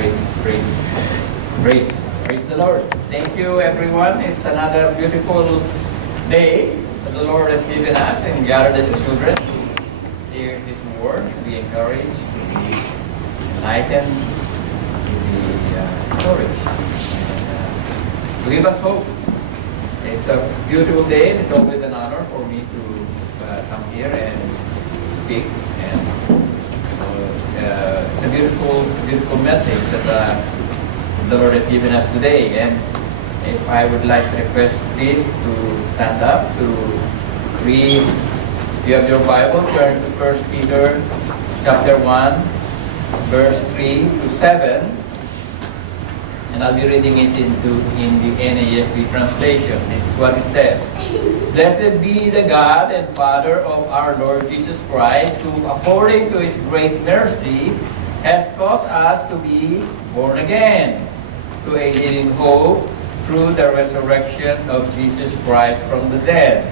Praise the Lord. Thank you, everyone. It's another beautiful day that the Lord has given us and gathered His children to hear His word, to be encouraged, to be enlightened, to be encouraged, and, to give us hope. It's a beautiful day, and it's always an honor for me to come here and speak. And it's a beautiful message that the Lord has given us today. And if I would like to request this to stand up to read. If you have your Bible, turn to 1 Peter chapter 1, verse 3 to 7. And I'll be reading it in the NASB translation. This is what it says. Blessed be the God and Father of our Lord Jesus Christ, who according to His great mercy has caused us to be born again to a living hope through the resurrection of Jesus Christ from the dead,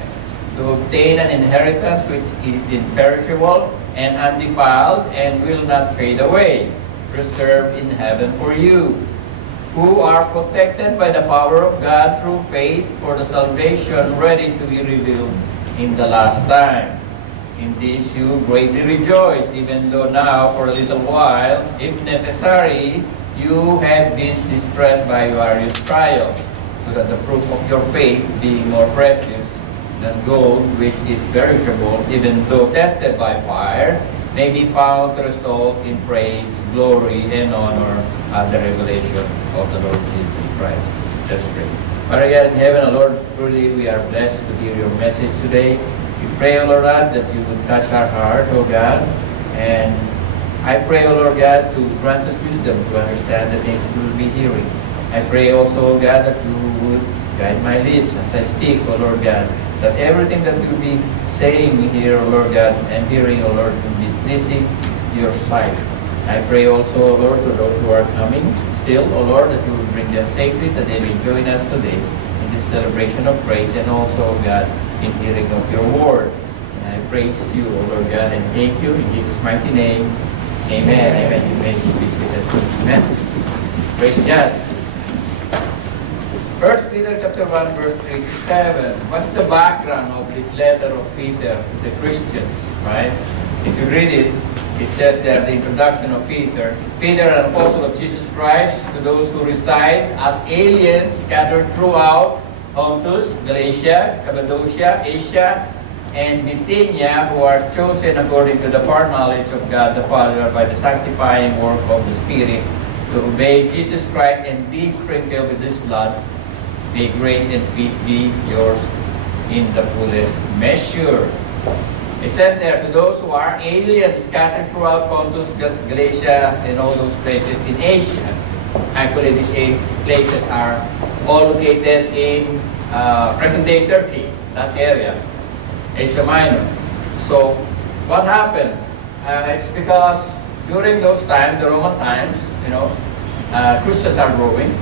to obtain an inheritance which is imperishable and undefiled and will not fade away, reserved in heaven for you, who are protected by the power of God through faith for the salvation ready to be revealed in the last time. In this you greatly rejoice, even though now for a little while, if necessary, you have been distressed by various trials, so that the proof of your faith, being more precious than gold, which is perishable, even though tested by fire, may be found to result in praise, glory, and honor at the revelation of the Lord Jesus Christ. Let's pray. Father God in heaven, O Lord, truly we are blessed to hear your message today. We pray, O Lord God, that you would touch our heart, O God, and I pray, O Lord God, to grant us wisdom to understand the things we will be hearing. I pray also, O God, that you would guide my lips as I speak, O Lord God, that everything that we will be saying here, O Lord God, and hearing, O Lord, will be pleasing to your sight. I pray also, O Lord, to those who are coming still, O Lord, that you will bring them safely, that they may join us today in this celebration of praise, and also, O God, in hearing of your word. And I praise you, O Lord God, and thank you in Jesus' mighty name. Amen. Amen. You may be seated. Amen. Praise God. 1 Peter chapter 1, verse 3 to 7. What's the background of this letter of Peter to the Christians, right? If you read it, it says there, the introduction of Peter. Peter, an apostle of Jesus Christ, to those who reside as aliens scattered throughout Pontus, Galatia, Cappadocia, Asia, and Bithynia, who are chosen according to the foreknowledge of God the Father by the sanctifying work of the Spirit, to obey Jesus Christ and be sprinkled with His blood. May grace and peace be yours in the fullest measure. It says there, to those who are aliens scattered throughout Pontus, Galatia, and all those places in Asia. Actually, these 8 places are all located in present-day Turkey, that area, Asia Minor. So, what happened? It's because during those times, the Roman times, Christians are growing.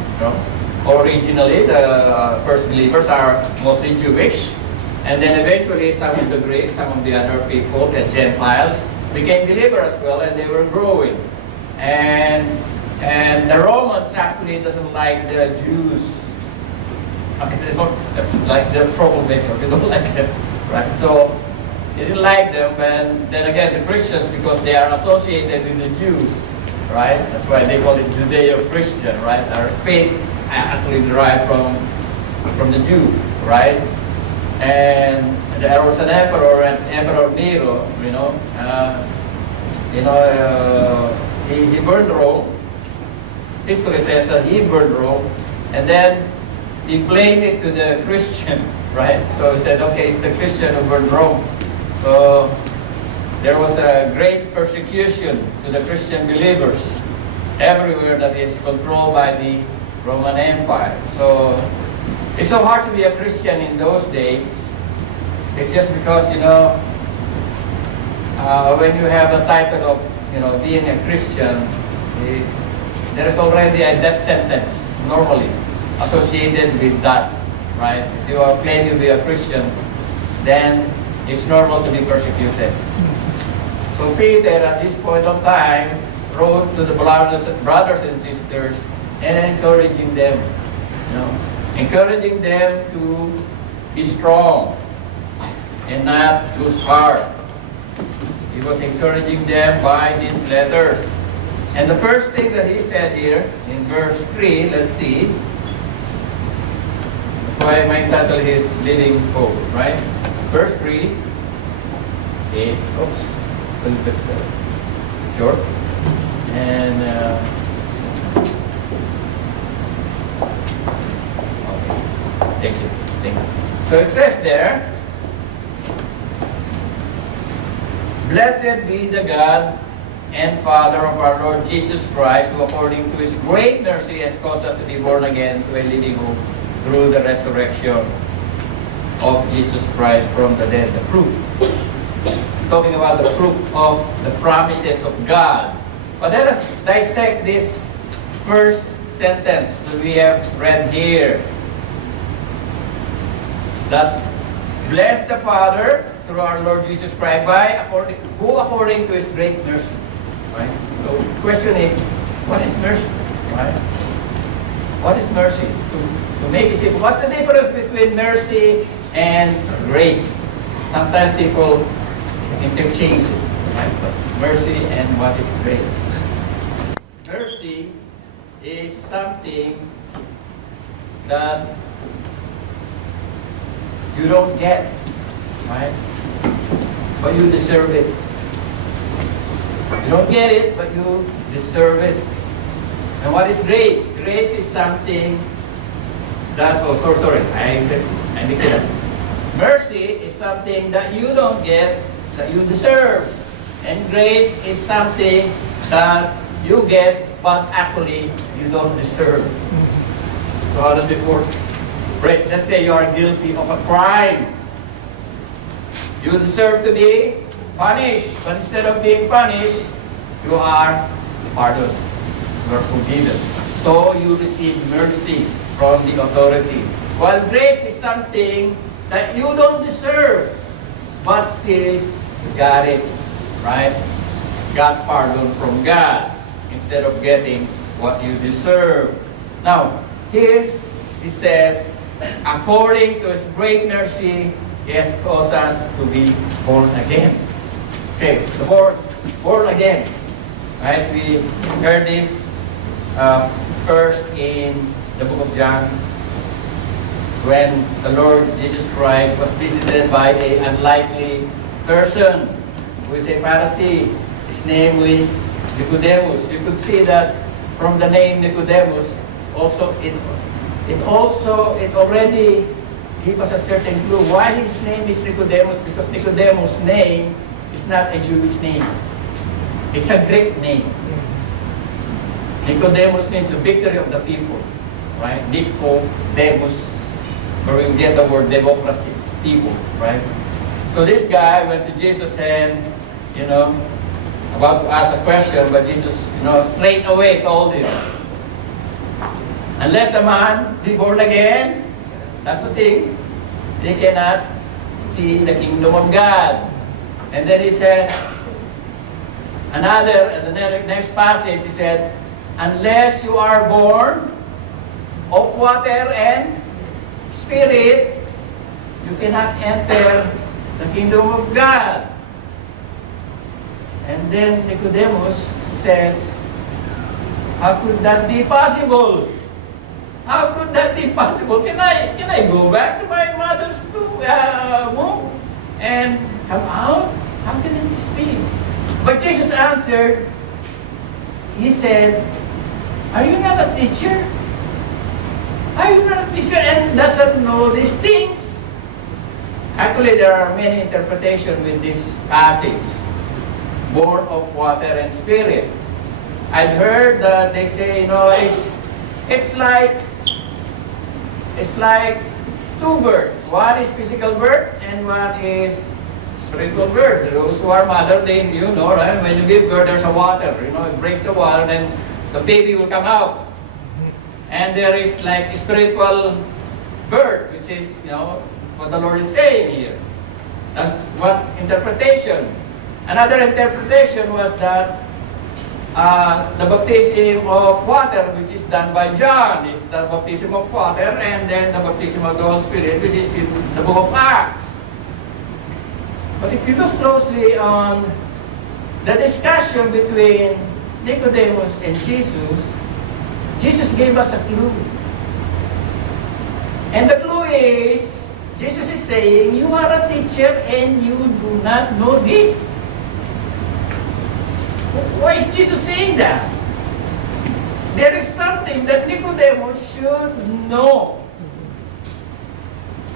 Originally, the first believers are mostly Jewish, and then eventually some of the Greeks, some of the other people, the Gentiles, became believers as well, and they were growing. And the Romans actually doesn't like the Jews. I mean, that's like the troublemaker. They don't like them, right? So they didn't like them, and then again the Christians, because they are associated with the Jews, right? That's why they call it Judeo-Christian, right? Our faith actually derived from the Jew, right? And there was an emperor, Emperor Nero. He burned Rome. History says that he burned Rome, and then he blamed it to the Christian, right? So he said, okay, it's the Christian who burned Rome. So there was a great persecution to the Christian believers everywhere that is controlled by the Roman Empire. So it's so hard to be a Christian in those days. It's just because, when you have a title of, being a Christian, there's already a death sentence normally associated with that, right? If you claim to be a Christian, then it's normal to be persecuted. So Peter, at this point of time, wrote to the brothers and sisters and encouraging them, encouraging them to be strong and not lose heart. He was encouraging them by this letter. And the first thing that he said here in verse 3, let's see. That's why my title is Living Hope, right? Verse 3. Okay, oops, a little bit short. And okay, thank you. So it says there, "Blessed be the God and Father of our Lord Jesus Christ, who according to His great mercy has caused us to be born again to a living hope through the resurrection of Jesus Christ from the dead." The proof. Talking about the proof of the promises of God. But let us dissect this first sentence that we have read here. That bless the Father through our Lord Jesus Christ according to His great mercy. Right? So the question is, what is mercy? Right? What is mercy? To make it simple, what's the difference between mercy and grace? Sometimes people interchange it. Right? What's mercy and what is grace? Mercy is something that you don't get, right? But you deserve it. You don't get it, but you deserve it. And what is grace? Grace is something that, I mixed it up. Mercy is something that you don't get, that you deserve. And grace is something that you get, but actually you don't deserve. So how does it work? Right, let's say you are guilty of a crime. You deserve to be punished, but instead of being punished, you are pardoned. You are forgiven. So you receive mercy from the authority. While grace is something that you don't deserve, but still you got it, right? Got pardon from God instead of getting what you deserve. Now, here it says, according to His great mercy, He has caused us to be born again. Okay, the born again. Right? We heard this first in the book of John, when the Lord Jesus Christ was visited by an unlikely person who is a Pharisee. His name is Nicodemus. You could see that from the name Nicodemus, it already gave us a certain clue why his name is Nicodemus, because Nicodemus' name is not a Jewish name. It's a Greek name. Nicodemus means the victory of the people, right? Nicodemus, where we get the word democracy, people, right? So this guy went to Jesus and, about to ask a question, but Jesus, straight away told him, unless a man be born again, that's the thing, they cannot see the kingdom of God. And then he says, in the next passage, he said, unless you are born of water and spirit, you cannot enter the kingdom of God. And then Nicodemus says, how could that be possible? How could that be possible? Can I go back to my mother's womb and come out? How can this be? But Jesus answered, He said, are you not a teacher? Are you not a teacher and doesn't know these things? Actually, there are many interpretations with this passage. Born of water and spirit. I've heard that they say, it's like two birds. One is physical birth and one is spiritual birth. Those who are mother, right? When you give birth, there's a water. It breaks the water, then the baby will come out. And there is like spiritual birth, which is, what the Lord is saying here. That's one interpretation. Another interpretation was that the baptism of water, which is done by John, is the baptism of water, and then the baptism of the Holy Spirit, which is in the book of Acts. But if you look closely on the discussion between Nicodemus and Jesus, Jesus gave us a clue. And the clue is, Jesus is saying, you are a teacher and you do not know this. Why is Jesus saying that? There is something that Nicodemus should know.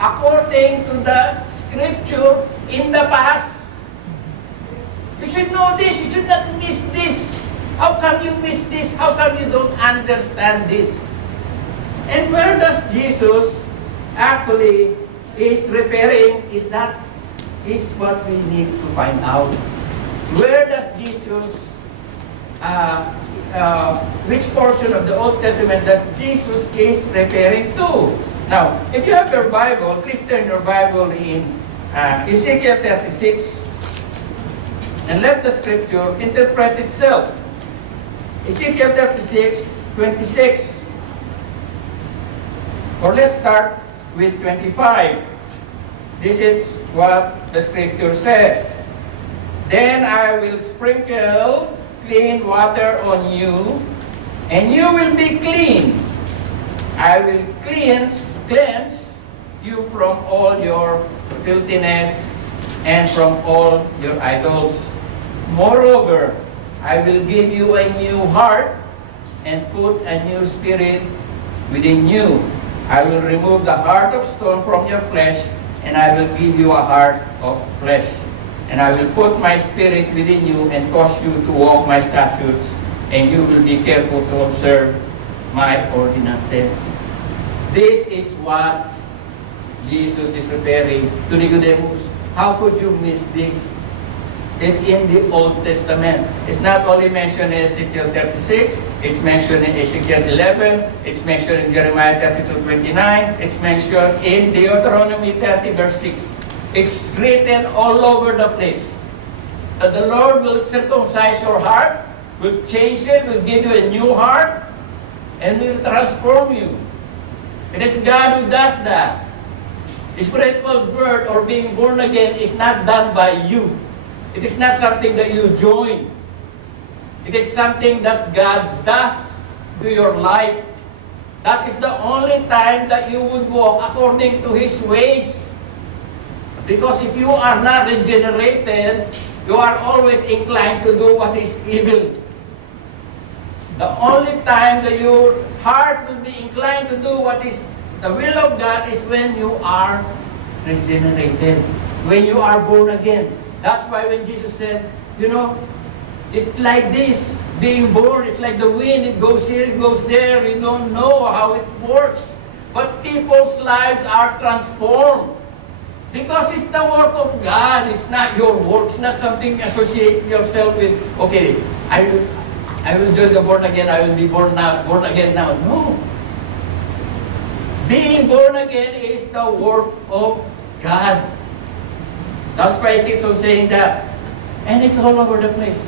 According to the scripture in the past, you should know this. You should not miss this. How come you miss this? How come you don't understand this? And where does Jesus actually is referring is what we need to find out. Where does Jesus, which portion of the Old Testament does Jesus is referring to? Now, if you have your Bible, please turn your Bible in Ezekiel 36 and let the scripture interpret itself. Ezekiel 36, 26. Or let's start with 25. This is what the scripture says. Then I will sprinkle clean water on you, and you will be clean. I will cleanse you from all your filthiness and from all your idols. Moreover, I will give you a new heart and put a new spirit within you. I will remove the heart of stone from your flesh, and I will give you a heart of flesh. And I will put my spirit within you and cause you to walk my statutes, and you will be careful to observe my ordinances. This is what Jesus is referring to Nicodemus. How could you miss this? It's in the Old Testament. It's not only mentioned in Ezekiel 36, it's mentioned in Ezekiel 11, it's mentioned in Jeremiah 32:29, it's mentioned in Deuteronomy 30 verse 6. It's written all over the place. That the Lord will circumcise your heart, will change it, will give you a new heart, and will transform you. It is God who does that. Spiritual birth or being born again is not done by you. It is not something that you join. It is something that God does to your life. That is the only time that you would walk according to His ways. Because if you are not regenerated, you are always inclined to do what is evil. The only time that your heart will be inclined to do what is the will of God is when you are regenerated, when you are born again. That's why when Jesus said, it's like this, being born, it's like the wind, it goes here, it goes there, we don't know how it works. But people's lives are transformed. Because it's the work of God, it's not your work, it's not something associate yourself with, okay, I will join the born again, I will be born again now. No. Being born again is the work of God. That's why he keeps on saying that. And it's all over the place.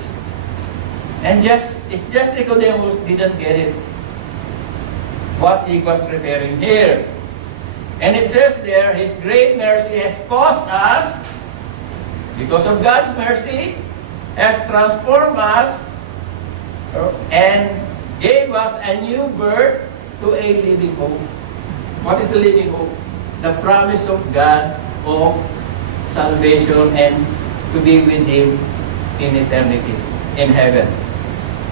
And it's just Nicodemus didn't get it. What he was referring here. And it says there, His great mercy has caused us, because of God's mercy, has transformed us and gave us a new birth to a living hope. What is the living hope? The promise of God of salvation and to be with Him in eternity, in heaven.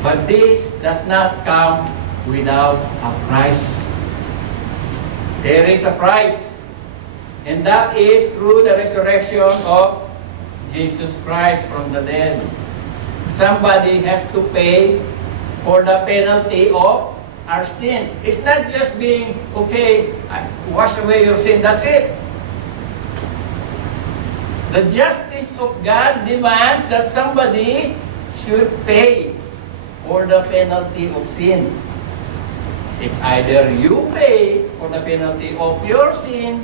But this does not come without a price. There is a price, and that is through the resurrection of Jesus Christ from the dead. Somebody has to pay for the penalty of our sin. It's not just being, okay, wash away your sin, that's it. The justice of God demands that somebody should pay for the penalty of sin. It's either you pay for the penalty of your sin,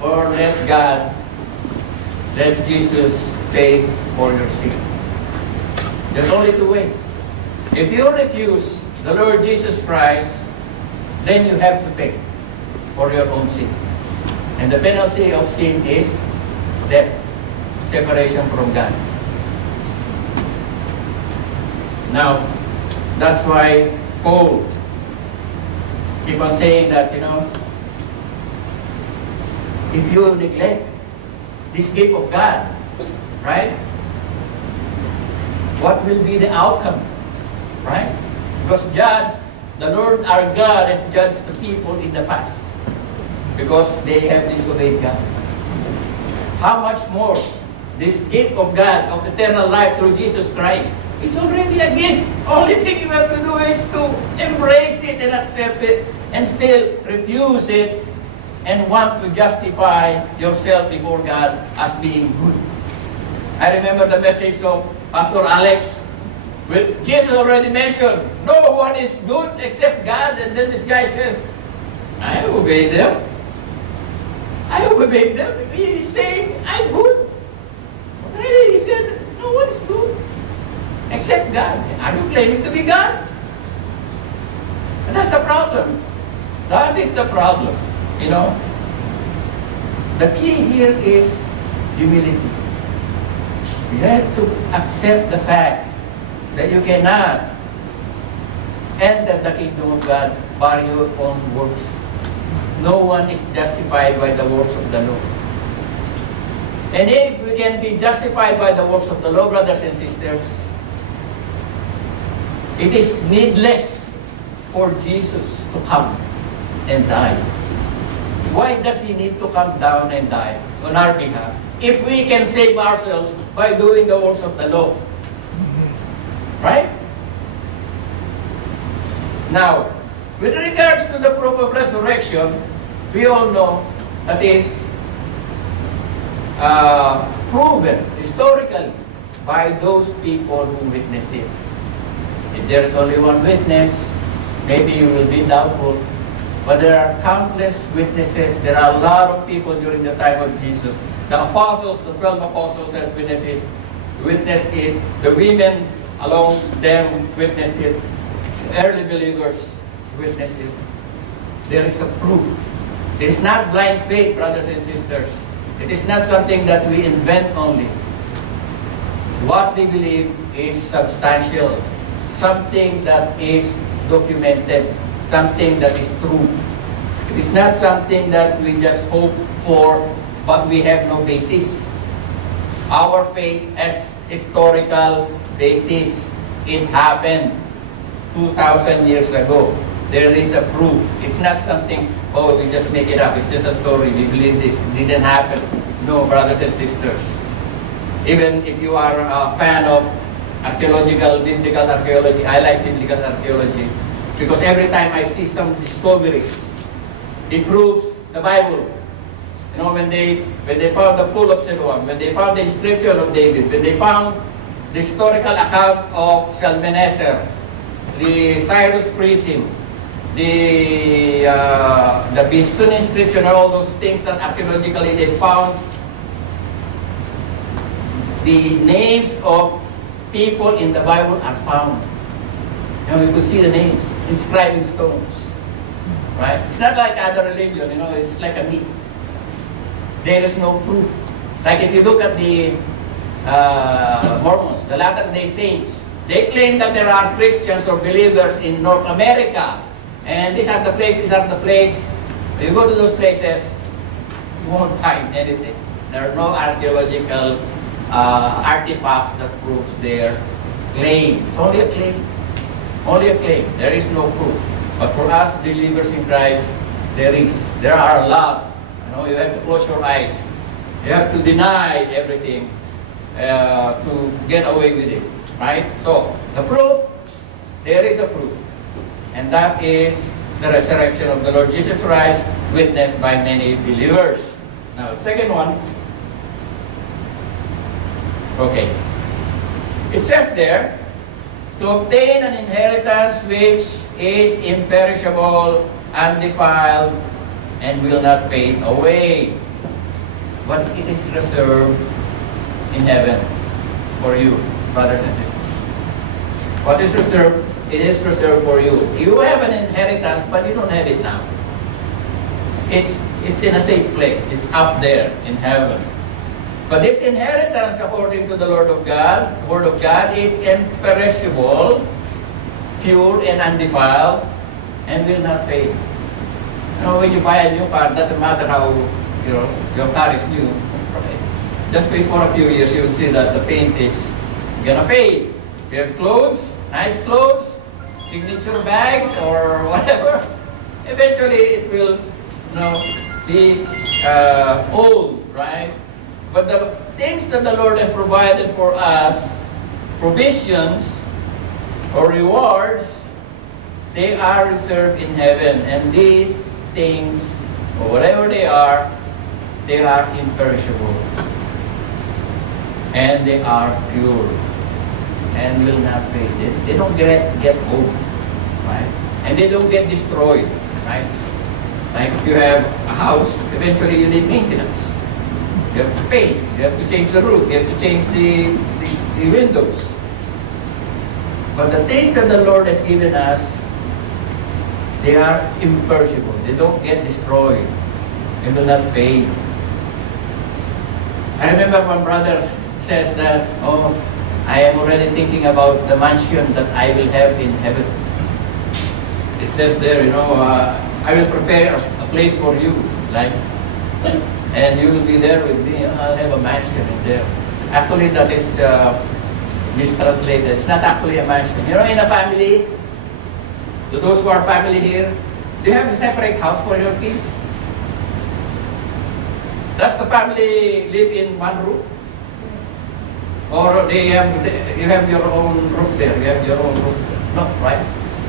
or let Jesus pay for your sin. There's only two ways. If you refuse the Lord Jesus Christ, then you have to pay for your own sin. And the penalty of sin is death, separation from God. Now, that's why Paul keep on saying that, if you neglect this gift of God, right? What will be the outcome, right? Because the Lord our God has judged the people in the past because they have disobeyed God. How much more this gift of God, of eternal life through Jesus Christ, is already a gift. Only thing you have to do is to embrace it and accept it and still refuse it and want to justify yourself before God as being good. I remember the message of Pastor Alex. Well, Jesus already mentioned, no one is good except God. And then this guy says, I obey them. I obey them. He's saying, I'm good. He said, no one is good except God. Are you claiming to be God? And that's the problem. That is the problem. The key here is humility. You have to accept the fact that you cannot enter the kingdom of God by your own works. No one is justified by the works of the law. And if we can be justified by the works of the law, brothers and sisters, it is needless for Jesus to come and die. Why does He need to come down and die on our behalf if we can save ourselves by doing the works of the law? Right? Now, with regards to the proof of resurrection, we all know that is proven historically by those people who witnessed it. If there is only one witness, maybe you will be doubtful. But there are countless witnesses. There are a lot of people during the time of Jesus. The apostles, the 12 apostles had witnessed it. The women along them witnessed it. Early believers witnessed it. There is a proof. It is not blind faith, brothers and sisters. It is not something that we invent only. What we believe is substantial. Something that is documented. Something that is true. It is not something that we just hope for, but we have no basis. Our faith has historical basis. It happened 2,000 years ago. There is a proof. It's not something, we just make it up. It's just a story. We believe this. It didn't happen. No, brothers and sisters. Even if you are a fan of biblical archaeology, I like biblical archaeology. Because every time I see some discoveries, it proves the Bible. When they found the pool of Siloam, when they found the inscription of David, when they found the historical account of Shalmaneser, the Cyrus prison, the Bistun inscription, and all those things that archaeologically they found, the names of people in the Bible are found. And we could see the names inscribed in stones. Right? It's not like other religion, it's like a myth. There is no proof. Like if you look at the Mormons, the Latter-day Saints, they claim that there are Christians or believers in North America. And these are the place. When you go to those places, you won't find anything. There are no archaeological artifacts that proves their claim. It's only a claim. Only a claim. There is no proof. But for us believers in Christ, there is. There are a lot. You have to close your eyes. You have to deny everything to get away with it. Right? So, the proof, there is a proof. And that is the resurrection of the Lord Jesus Christ, witnessed by many believers. Now, the second one. Okay. It says there, to obtain an inheritance which is imperishable, undefiled, and will not fade away. But it is reserved in heaven for you, brothers and sisters. What is reserved? It is reserved for you. You have an inheritance, but you don't have it now. It's in a safe place. It's up there in heaven. But this inheritance, according to the Word of God, is imperishable, pure and undefiled, and will not fade. You know, when you buy a new car, doesn't matter how your car is new. Right? Just wait for a few years, you'll see that the paint is gonna fade. You have clothes, nice clothes, signature bags, or whatever. Eventually, it will, be old, right? But the things that the Lord has provided for us, provisions or rewards, they are reserved in heaven. And these things, or whatever they are imperishable. And they are pure. And will not fade. They don't get old. Right? And they don't get destroyed. Right? Like if you have a house, eventually you need maintenance. You have to paint, you have to change the roof, you have to change the windows. But the things that the Lord has given us, they are imperishable. They don't get destroyed. They will not fade. I remember one brother says that, I am already thinking about the mansion that I will have in heaven. It says there, I will prepare a place for you, and you will be there with me. I'll have a mansion in there. Actually, that is mistranslated. It's not actually a mansion. In a family, to those who are family here, do you have a separate house for your kids? Does the family live in one roof? Or you have your own roof there? You have your own roof there? No, right?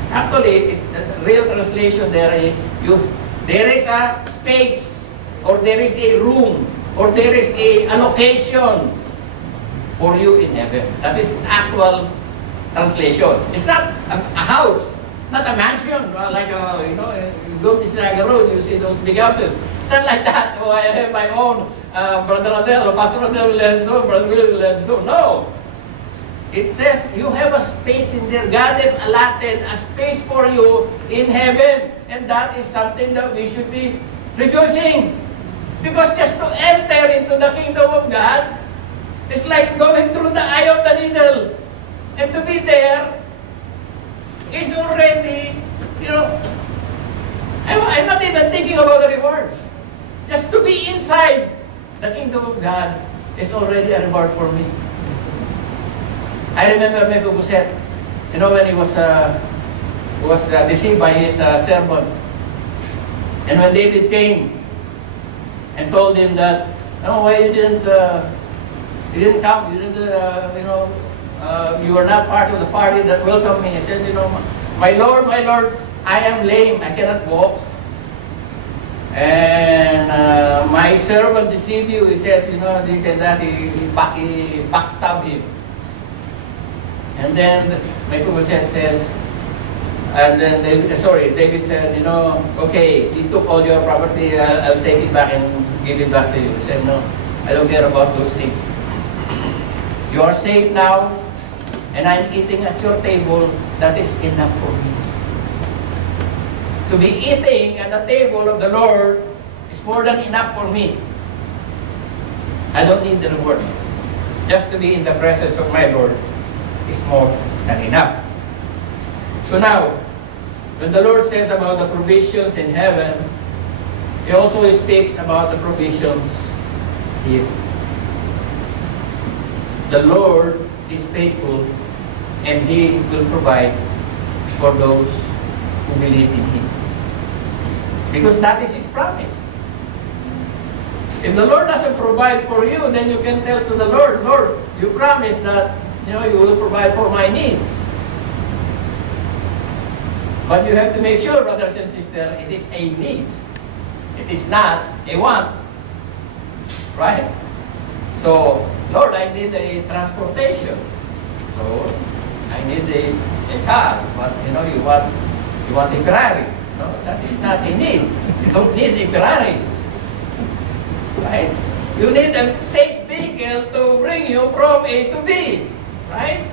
Actually, the real translation there is, there is a space, or there is a room, or there is a location for you in heaven. That is actual translation. It's not a house, not a mansion, like you go to Sinaga Road, you see those big houses. It's not like that. I have my own Brother Adel, or Pastor Adel will have so, Brother Will will have so. No. It says you have a space in there. God has allotted a space for you in heaven. And that is something that we should be rejoicing. Because just to enter into the kingdom of God is like going through the eye of the needle. And to be there is already, I'm not even thinking about the rewards. Just to be inside the kingdom of God is already a reward for me. I remember Mephibosheth, when he was deceived by his servant. And when David came and told him that, why you didn't come, you are not part of the party that welcomed me. He said, my Lord, I am lame, I cannot walk. And my servant deceived you. He says, this and that, he backstabbed him. And then Mephibosheth says, and then David said, okay, he took all your property, I'll take it back and give it back to you. He said, no, I don't care about those things. You are safe now, and I'm eating at your table. That is enough for me. To be eating at the table of the Lord is more than enough for me. I don't need the reward. Just to be in the presence of my Lord is more than enough. So now, when the Lord says about the provisions in heaven, He also speaks about the provisions here. The Lord is faithful, and He will provide for those who believe in Him. Because that is His promise. If the Lord doesn't provide for you, then you can tell to the Lord, Lord, you promised that you will provide for my needs. But you have to make sure, brothers and sisters, it is a need. It is not a want. Right? So, Lord, I need a transportation. So, I need a car. But, you want a Ferrari. No, that is not a need. You don't need a Ferrari. Right? You need a safe vehicle to bring you from A to B. Right?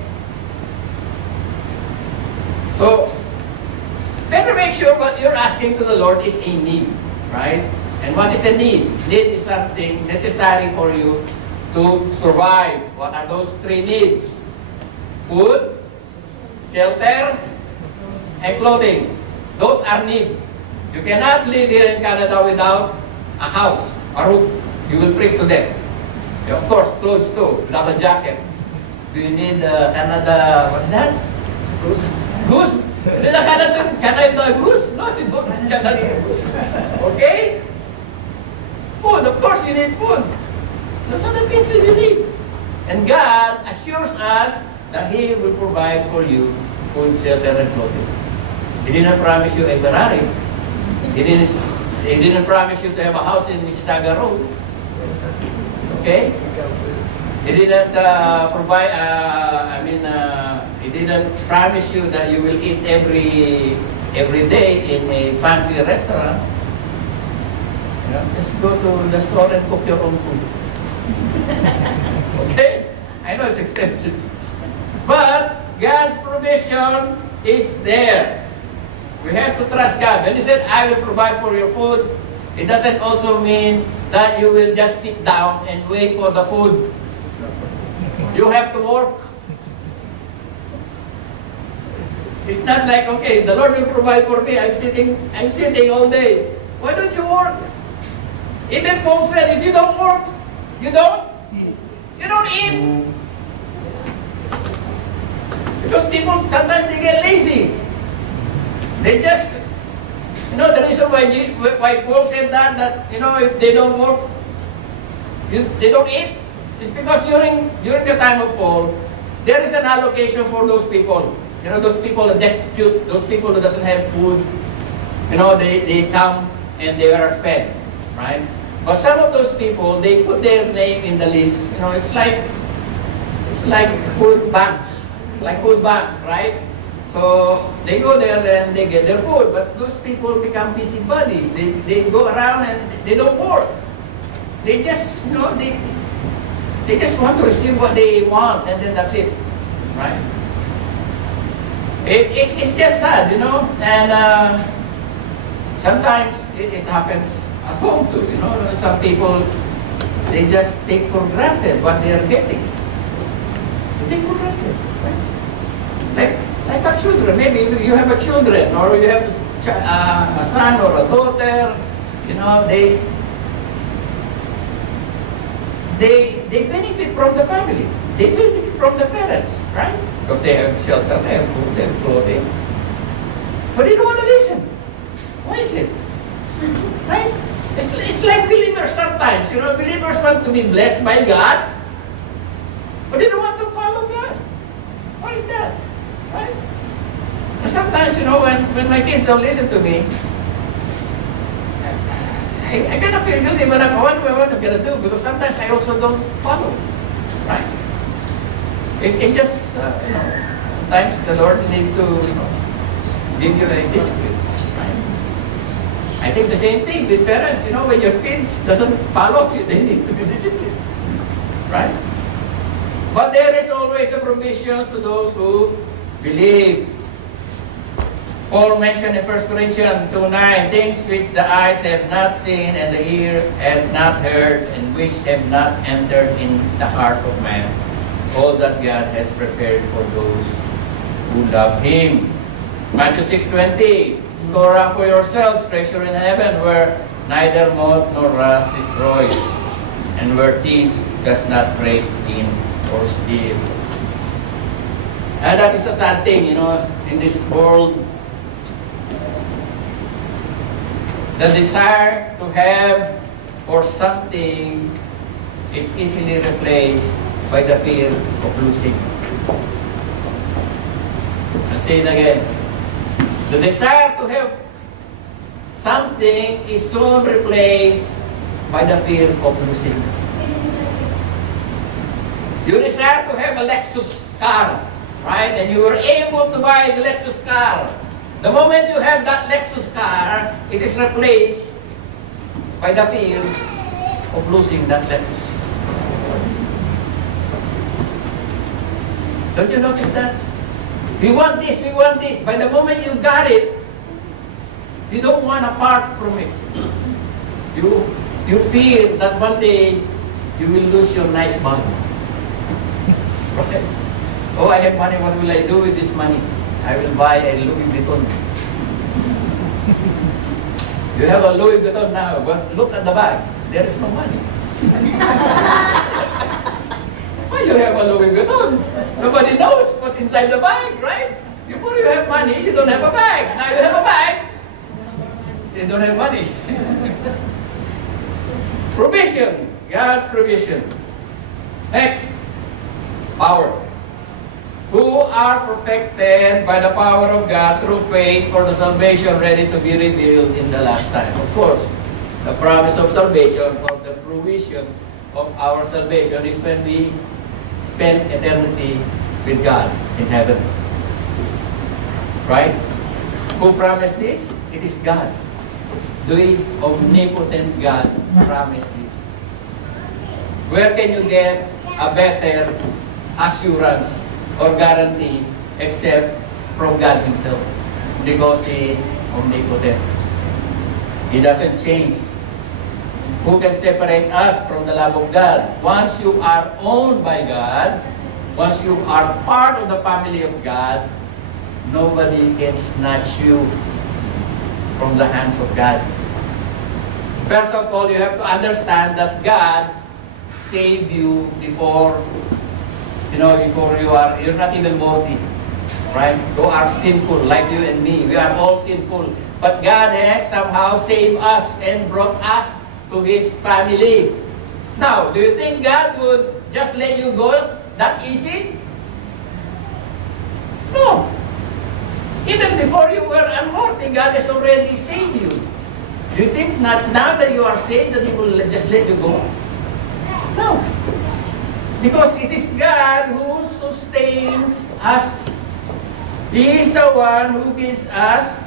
sure what you're asking to the Lord is a need, right? And what is a need? Need is something necessary for you to survive. What are those three needs? Food, shelter, and clothing. Those are needs. You cannot live here in Canada without a house, a roof. You will freeze to death. Of course, clothes too, without a jacket. Do you need Canada, what's that? Goose. Goose? You need a Canada goose? No, you don't need Canada goose. Okay? Food, of course you need food. Those are the things that you need. And God assures us that He will provide for you food, shelter, and clothing. He didn't promise you a Ferrari. He didn't promise you to have a house in Mississauga Road. Okay? He didn't provide, He didn't promise you that you will eat every day in a fancy restaurant. You know, just go to the store and cook your own food. Okay? I know it's expensive. But God's provision is there. We have to trust God. When He said, I will provide for your food, it doesn't also mean that you will just sit down and wait for the food. You have to work. It's not like, okay, the Lord will provide for me. I'm sitting all day. Why don't you work? Even Paul said, if you don't work, you don't eat. Because people sometimes they get lazy. They just, the reason why Paul said that if they don't work, they don't eat, is because during the time of Paul, there is an allocation for those people. Those people are destitute, those people who doesn't have food. They come and they are fed, right? But some of those people, they put their name in the list. It's like food bank, right? So they go there and they get their food, but those people become busybodies. They go around and they don't work. They just, they just want to receive what they want, and then that's it, right? It's just sad, and sometimes it happens at home too. Some people, they just take for granted what they are getting. They take for granted, right? Like our children. Maybe you have a children, or you have a son or a daughter. They benefit from the family. They benefit from the parents, right? Because they have shelter, they have food, they have clothing. But they don't want to listen. Why is it? Right? It's like believers sometimes. Believers want to be blessed by God, but they don't want to follow God. Why is that? Right? And sometimes, when my kids don't listen to me, I kind of feel guilty, but what am I going to do? Because sometimes I also don't follow. Right? It's just, sometimes the Lord needs to, give you a discipline. Right? I think the same thing with parents. When your kids doesn't follow you, they need to be disciplined. Right? But there is always a provision to those who believe. Paul mentioned in 1 Corinthians 2:9, things which the eyes have not seen and the ear has not heard, and which have not entered in the heart of man, all that God has prepared for those who love Him. Matthew 6:20, store up for yourselves treasure in heaven, where neither moth nor rust destroys, and where thieves does not break in or steal. And that is a sad thing, in this world. The desire to have or something is easily replaced by the fear of losing. I'll say it again. The desire to have something is soon replaced by the fear of losing. You desire to have a Lexus car, right? And you were able to buy the Lexus car. The moment you have that Lexus car, it is replaced by the fear of losing that Lexus. Don't you notice that? We want this. By the moment you got it, You don't want apart from it. You fear that one day you will lose your nice money. Right? Oh, I have money, what will I do with this money? I will buy a Louis Vuitton. You have a Louis Vuitton now, but look at the bag. There is no money. Why you have a Louis Vuitton? Nobody knows what's inside the bag, right? Before you have money, you don't have a bag. Now you have a bag, you don't have money. Provision. God's provision. Next. Power. Who are protected by the power of God through faith for the salvation ready to be revealed in the last time. Of course, the promise of salvation or the fruition of our salvation is when we spend eternity with God in heaven. Right? Who promised this? It is God. The omnipotent God promised this. Where can you get a better assurance or guarantee except from God Himself? Because He is omnipotent. He doesn't change. Who can separate us from the love of God? Once you are owned by God, once you are part of the family of God, nobody can snatch you from the hands of God. First of all, you have to understand that God saved you before you're not even worthy, right? You are sinful, like you and me. We are all sinful. But God has somehow saved us and brought us to His family. Now, do you think God would just let you go that easy? No. Even before you were unworthy, God has already saved you. Do you think not now that you are saved that He will just let you go? No. Because it is God who sustains us. He is the one who gives us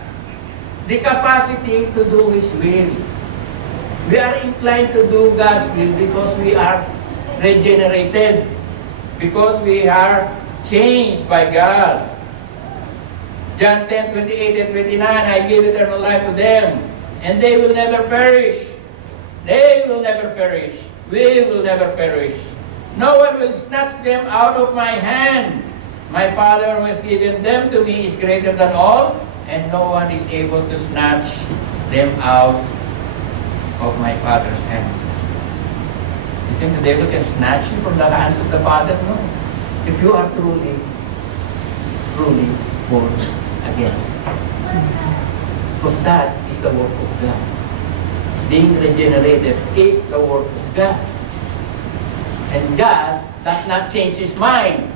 the capacity to do His will. We are inclined to do God's will because we are regenerated. Because we are changed by God. John 10:28 and 29, I give eternal life to them, and they will never perish. They will never perish. We will never perish. No one will snatch them out of my hand. My Father who has given them to me is greater than all, and no one is able to snatch them out of my Father's hand. You think the devil can snatch you from the hands of the Father? No. If you are truly born again. Because that is the work of God. Being regenerated is the work of God. And God does not change His mind.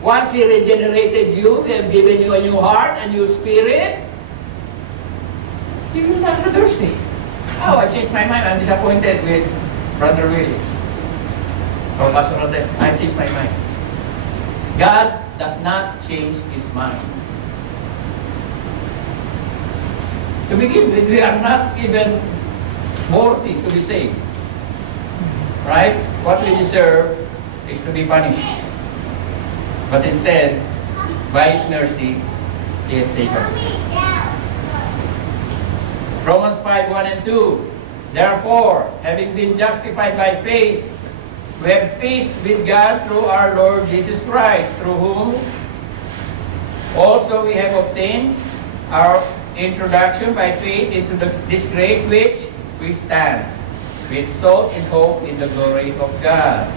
Once He regenerated you, He has given you a new heart, a new spirit, He will not reverse it. Oh, I changed my mind. I'm disappointed with Brother Willie. Or Pastor Rodel. I changed my mind. God does not change His mind. To begin with, we are not even worthy to be saved. Right? What we deserve is to be punished. But instead, by His mercy, He has saved us. Romans 5:1 and 2. Therefore, having been justified by faith, we have peace with God through our Lord Jesus Christ, through whom also we have obtained our introduction by faith into this grace which we stand. We exalt in hope in the glory of God.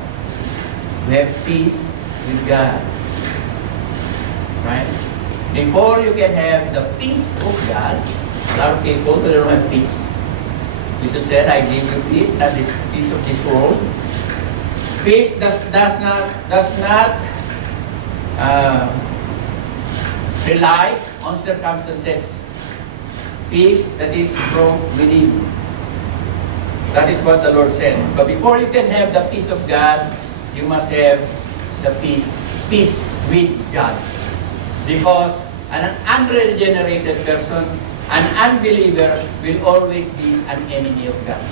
We have peace with God. Right? Before you can have the peace of God, a lot of people don't have peace. Jesus said, I give you peace, that is peace of this world. Peace does not rely on circumstances. Peace that is from within. That is what the Lord said. But before you can have the peace of God, you must have the peace with God. Because an unregenerated person, an unbeliever, will always be an enemy of God.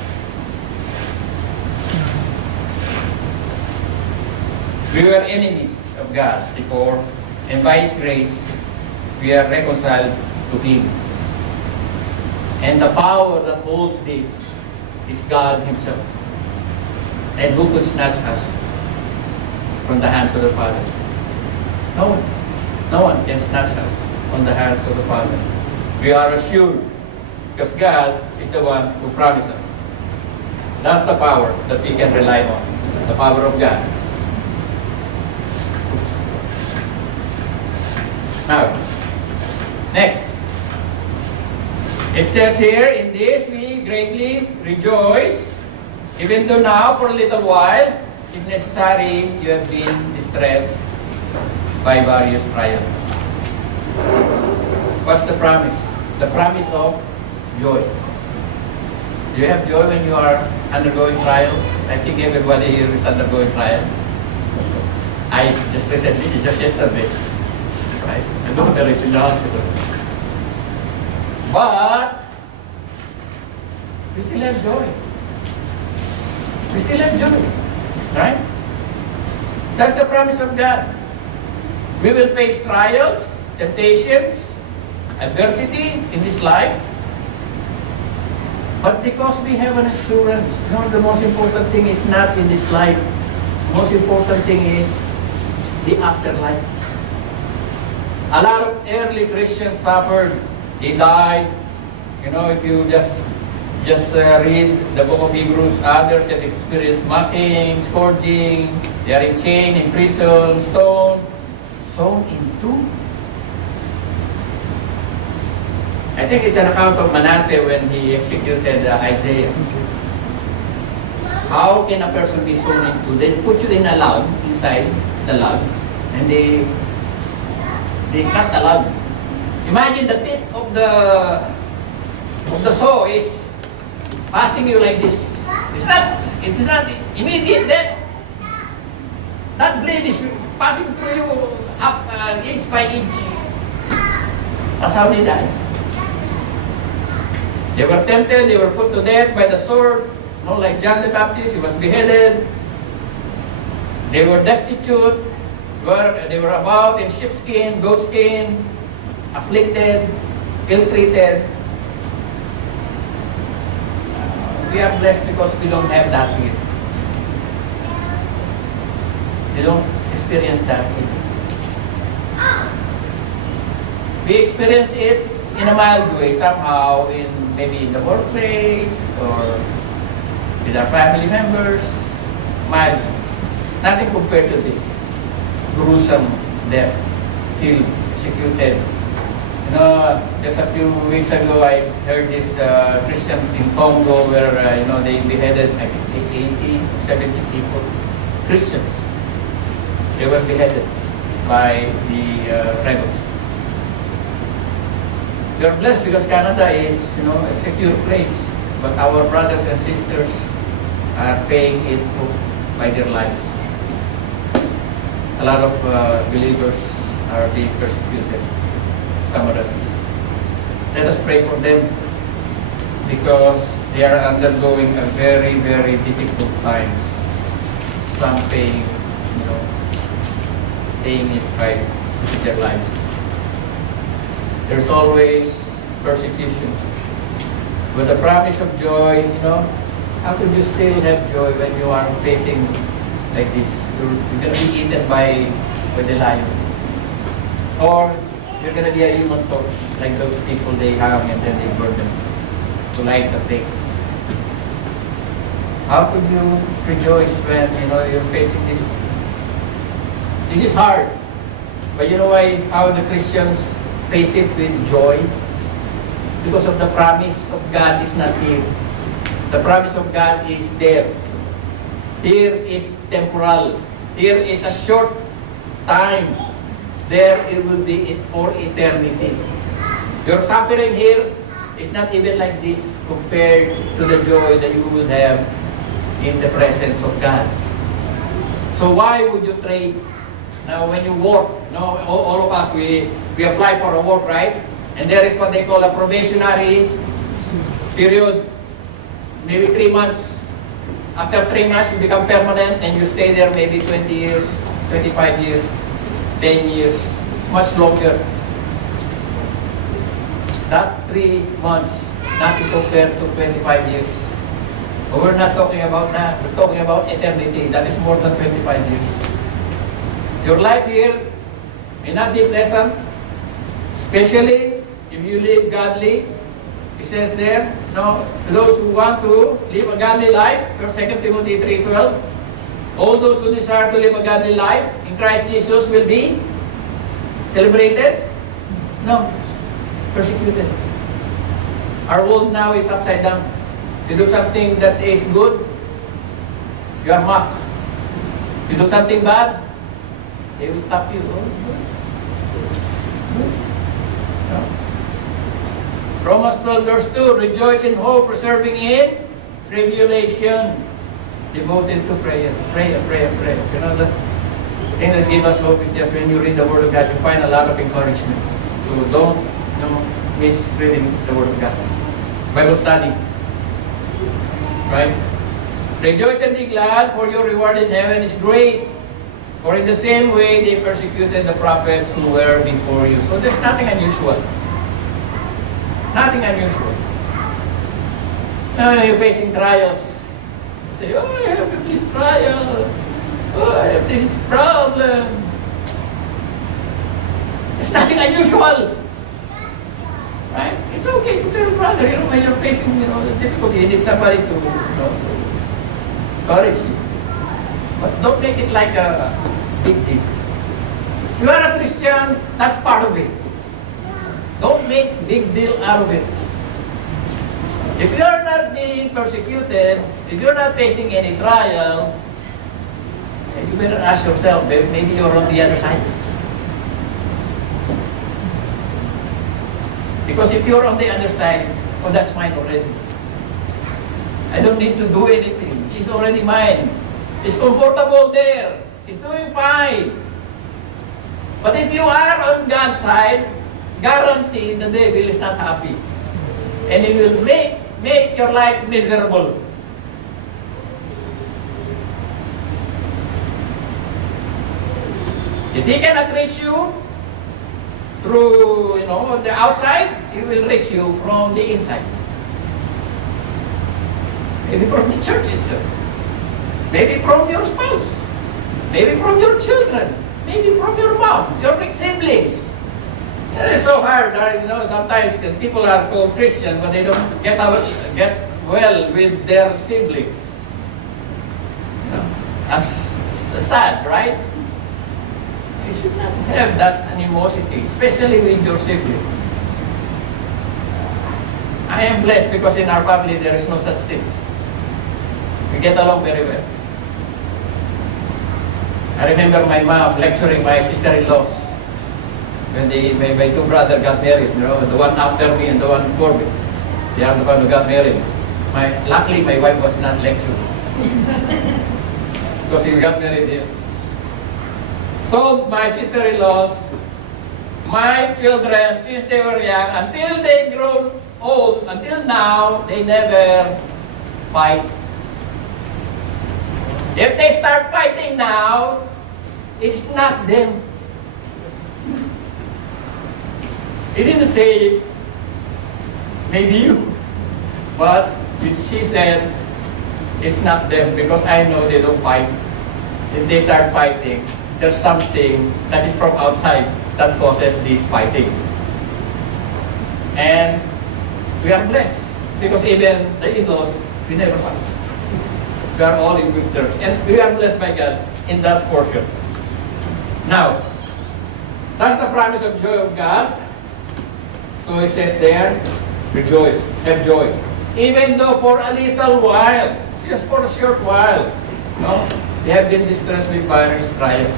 We were enemies of God before, and by His grace, we are reconciled to Him. And the power that holds this is God Himself. And who could snatch us from the hands of the Father? No one. No one can snatch us from the hands of the Father. We are assured because God is the one who promised us. That's the power that we can rely on. The power of God. Now, next. It says here, in this we greatly rejoice, even though now for a little while, if necessary, you have been distressed by various trials. What's the promise? The promise of joy. Do you have joy when you are undergoing trials? I think everybody here is undergoing trial. I just recently, just yesterday, right? My daughter is in the hospital. But we still have joy. We still have joy, right? That's the promise of God. We will face trials, temptations, adversity in this life. But because we have an assurance, the most important thing is not in this life. The most important thing is the afterlife. A lot of early Christians suffered. They died. If you just read the book of Hebrews, others have experienced mocking, scourging, they are in chain, in prison, stoned, sown into. I think it's an account of Manasseh when he executed Isaiah. How can a person be sown into? They put you in a log, inside the log, and they cut the log. Imagine the tip of the saw is passing you like this. It's not immediate death. That blade is passing through you up inch by inch. That's how they died. They were tempted, they were put to death by the sword. Like John the Baptist, he was beheaded. They were destitute. They were about in sheepskin, goatskin, afflicted, ill-treated. We are blessed because we don't have that here. We don't experience that here. We experience it in a mild way, somehow, maybe in the workplace or with our family members. Mild. Nothing compared to this gruesome death, killed, executed. Just a few weeks ago, I heard this Christian in Congo where, they beheaded, I think, 80, 70 people. Christians. They were beheaded by the rebels. We are blessed because Canada is, a secure place. But our brothers and sisters are paying it by their lives. A lot of believers are being persecuted. Some of them. Let us pray for them because they are undergoing a very, very difficult time. Some paying it by their lives. There's always persecution. With the promise of joy, how could you still have joy when you are facing like this? You're going to be eaten by the lion. Or you're going to be a human torch, like those people they hang and then they burn them to light the place. How could you rejoice when you're facing this? This is hard. But you know why? How the Christians face it with joy? Because of the promise of God is not here. The promise of God is there. Here is temporal. Here is a short time. There it will be for eternity. Your suffering here is not even like this compared to the joy that you will have in the presence of God. So why would you trade? Now when you work, all of us, we apply for a work, right? And there is what they call a probationary period, maybe 3 months. After 3 months, you become permanent and you stay there maybe 20 years, 25 years, 10 years. It's much longer. That 3 months nothing compared to 25 years. But we're not talking about that. We're talking about eternity. That is more than 25 years. Your life here may not be pleasant, especially if you live godly. It says there, no, those who want to live a godly life, 2 Timothy 3:12, all those who desire to live a godly life in Christ Jesus will be celebrated? No, persecuted. Our world now is upside down. You do something that is good, you are mocked. You do something bad, they will tap you. No. Romans 12 verse 2, rejoice in hope, persevering in tribulation, devoted to prayer. Prayer. You know, the thing that gives us hope is just when you read the Word of God, you find a lot of encouragement. So don't miss reading the Word of God. Bible study. Right? Rejoice and be glad, for your reward in heaven is great. For in the same way they persecuted the prophets who were before you. So there's nothing unusual. Nothing unusual. Now you're facing trials. You say, oh, I have this trial. Oh, I have this problem. There's nothing unusual. Right? It's okay to tell brother, when you're facing, the difficulty, you need somebody to, encourage you. But don't make it like a big deal. You are a Christian, that's part of it. Don't make big deal out of it. If you are not being persecuted, if you're not facing any trial, you better ask yourself, maybe you're on the other side. Because if you're on the other side, oh, that's mine already. I don't need to do anything. It's already mine. It's comfortable there. It's doing fine. But if you are on God's side, guaranteed the devil is not happy. And he will make your life miserable. If he cannot reach you through, the outside, he will reach you from the inside. Maybe from the church itself. Maybe from your spouse. Maybe from your children. Maybe from your mom, your big siblings. It is so hard. Sometimes people are called Christian, but they don't get well with their siblings. That's sad, right? You should not have that animosity, especially with your siblings. I am blessed because in our family there is no such thing. We get along very well. I remember my mom lecturing my sister-in-laws when my two brothers got married. The one after me and the one before me. They are the one who got married. Luckily, my wife was not lecturing because he got married here. Told my sister-in-laws, my children, since they were young, until they grow old, until now, they never fight. If they start fighting now, it's not them. He didn't say, maybe you. But she said, it's not them because I know they don't fight. If they start fighting, there's something that is from outside that causes this fighting. And we are blessed because even the in-laws, we never fight. We are all in good terms. And we are blessed by God in that portion. Now, that's the promise of joy of God. So it says there, rejoice, have joy. Even though for a little while, just for a short while, they have been distressed with various trials.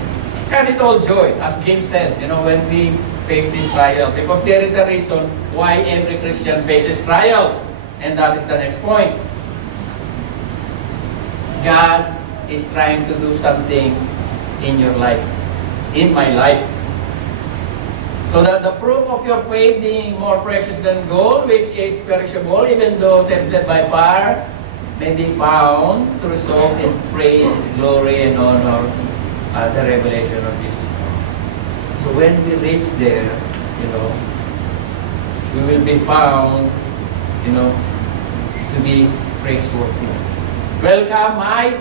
Count it all joy, as James said, when we face this trial. Because there is a reason why every Christian faces trials. And that is the next point. God is trying to do something in your life, in my life. So that the proof of your faith being more precious than gold, which is perishable, even though tested by fire, may be found to result in praise, glory, and honor at the revelation of Jesus Christ. So when we reach there, we will be found, to be praiseworthy. Welcome, my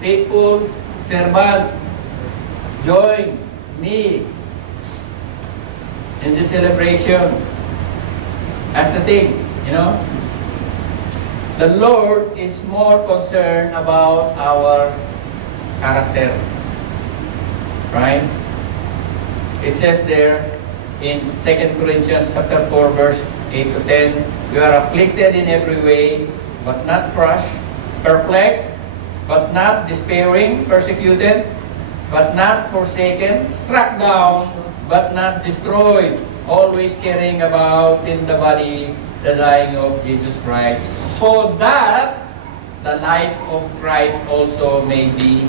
faithful servant. Join me in the celebration. That's the thing, The Lord is more concerned about our character. Right? It says there in 2 Corinthians chapter 4, verse 8 to 10, we are afflicted in every way, but not crushed, perplexed, but not despairing, persecuted, but not forsaken, struck down, but not destroyed, always carrying about in the body the dying of Jesus Christ, so that the life of Christ also may be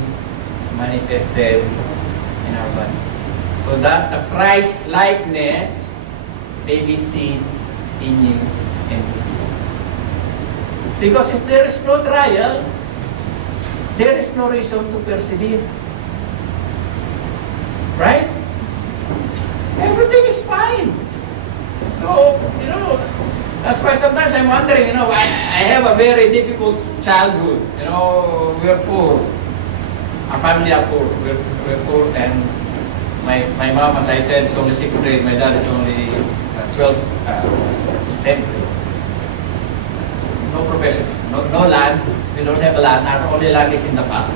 manifested in our body. So that the Christ likeness may be seen in you and in you. Because if there is no trial, there is no reason to persevere. Right? Everything is fine. So, that's why sometimes I'm wondering, I have a very difficult childhood. We're poor. Our family are poor. We're poor, and my mom, as I said, is only 6th grade. My dad is only 10th grade. No profession, no land. We don't have a land. Our only land is in the park.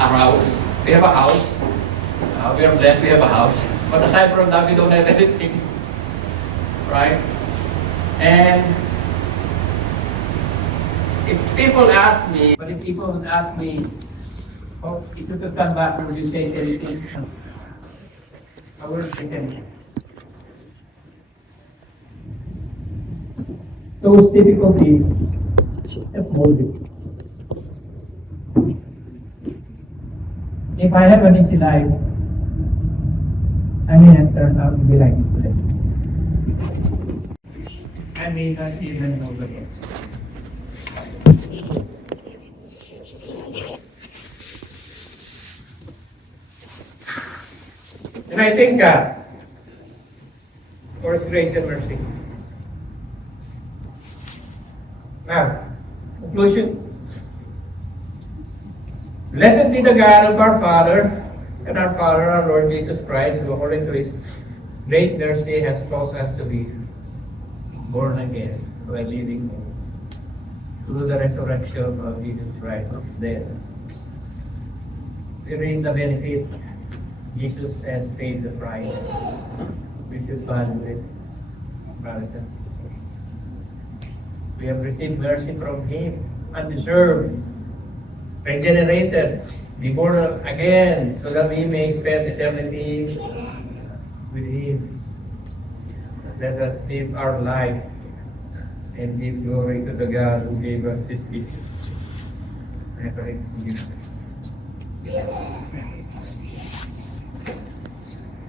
Our house. We have a house. We are blessed. We have a house. But aside from that, we don't have anything. Right? And if people would ask me, oh, if you could come back, would you take anything? I will take anything. Those difficulties, just mold it. If I have an easy life, I may not turn out to be like this today. I may not even know the Lord. And I thank God for His grace and mercy. Now, conclusion. Blessed be the God of our Father and our Father, our Lord Jesus Christ, who according to His great mercy has caused us to be born again by living through the resurrection of Jesus Christ from the dead. We reap the benefit. Jesus has paid the price. We should value it, brothers and sisters. We have received mercy from Him, undeserved, regenerated, be born again, so that we may spend eternity with Him. Let us live our life and give glory to the God who gave us this gift. I pray to you.